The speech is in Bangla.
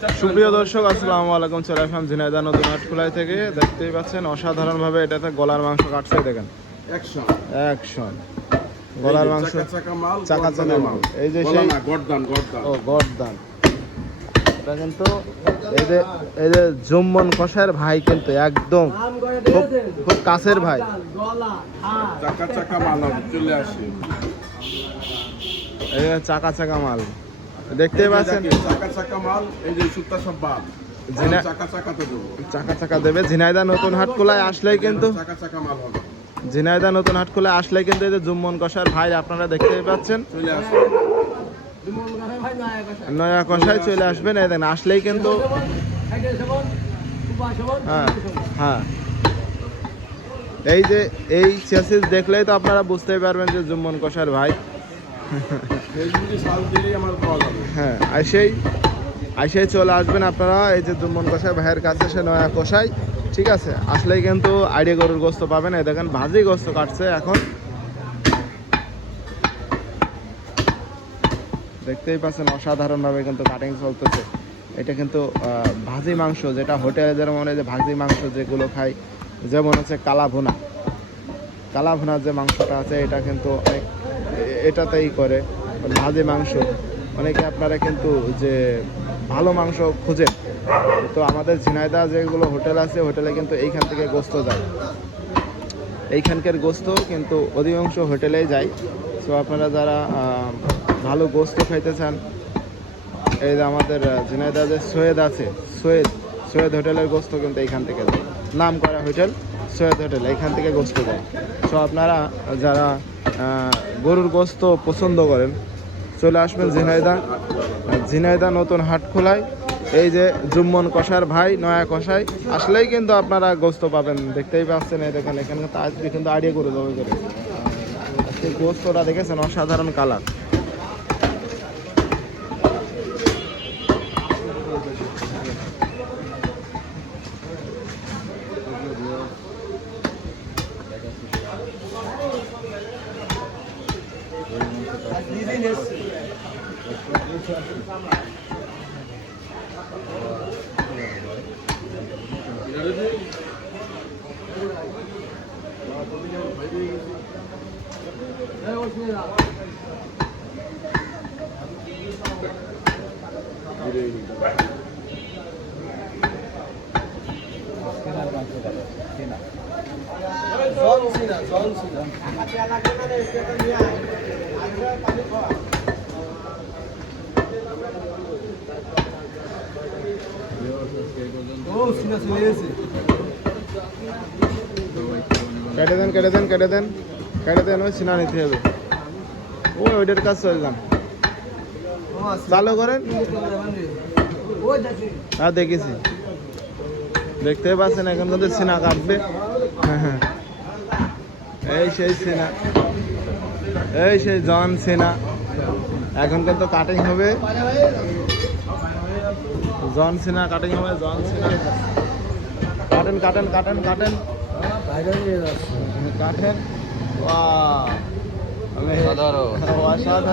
সুপ্রিয় দর্শক, আসসালামু আলাইকুম। চলে আসলাম ঝিনাইদহ নতুন হাটখোলাই থেকে। দেখতেই পাচ্ছেন অসাধারণভাবে এটাতে গলার মাংস কাটছে। দেখেন অ্যাকশন গলার মাংস, চাকা চাকা মাল। এই যে সেই গর্দান, এটা কিন্তু এই যে জুম্মন কষায়ের ভাই, কিন্তু একদম খুব কাছের ভাই। এই চাকা চাকা মাল দেখতে পাচ্ছেন, চাকা চাকা দেবে। ঝিনাইদহ নতুন হাটখোলায় আসলেই কিন্তু ঝিনাইদহ নতুন হাটখোলায় আসলেই কিন্তু এই যে জুম্মন কষার ভাই আপনারা দেখতেই পাচ্ছেন। নয়া কষায় চলে আসবেন, এই দেখেন আসলেই কিন্তু হ্যাঁ এই যে এই চ্যাসিস দেখলেই তো আপনারা বুঝতেই পারবেন যে জুম্মন কষার ভাই। হ্যাঁ, আইসেই চলে আসবেন আপনারা এই যে জুম্মন কষাই ভাইয়ের কাছে, সে নয়া কষাই। ঠিক আছে, আসলেই কিন্তু আইডিয়া গরুর গোস্ত পাবেন। এই দেখেন ভাজি গোস্ত কাটছে এখন, দেখতেই পাচ্ছেন অসাধারণভাবে কিন্তু কাটিং চলতেছে। এটা কিন্তু ভাজি মাংস, যেটা হোটেলে যেমন মনে যে ভাজি মাংস যেগুলো খাই, যেমন হচ্ছে কালাভুনার যে মাংসটা আছে, এটা কিন্তু অনেক এটাতেই করে ভাজি মাংস। অনেকে আপনারা কিন্তু যে ভালো মাংস খুঁজেন, তো আমাদের ঝিনাইদহ যেগুলো হোটেল আছে, হোটেলে কিন্তু এইখান থেকে গোস্ত যায়। এইখানকার গোস্ত কিন্তু অধিকাংশ হোটেলেই যায়। সো আপনারা যারা ভালো গোস্ত খাইতে চান, এই যে আমাদের ঝিনাইদহ যে সৈয়দ আছে, সৈয়দ হোটেলের গোস্ত কিন্তু এইখান থেকে যায়। নাম করা হোটেল সৈয়দ হোটেল, এইখান থেকে গোস্ত যায়। সো আপনারা যারা গরুর গোস্ত পছন্দ করেন, চলে আসবেন ঝিনাইদহ নতুন হাটখোলায়। এই যে জুম্মন কষার ভাই নয়া কষাই, আসলেই কিন্তু আপনারা গোস্ত পাবেন। দেখতেই পাচ্ছেন, এই দেখেন এখানে আজকে কিন্তু আইডিয়া করে জমি করে আজকে গোস্তটা দেখেছেন, অসাধারণ কালার। কেটে দেন ওই সিনা নিতে হবে। ওইটার কাজ চললাম, চালু করেন। হ্যাঁ দেখেছি, দেখতে পাচ্ছেন এখন কিন্তু সিনা কাটবে। হ্যাঁ, এই সেই সিনা, এই সেই জন সিনা। এখন কিন্তু কাটিং হবে, জন সিনা কাটিং হবে। জন সিনা কাটেন কাটেন কাটেন কাটেন কাটেন। অসাধারণ।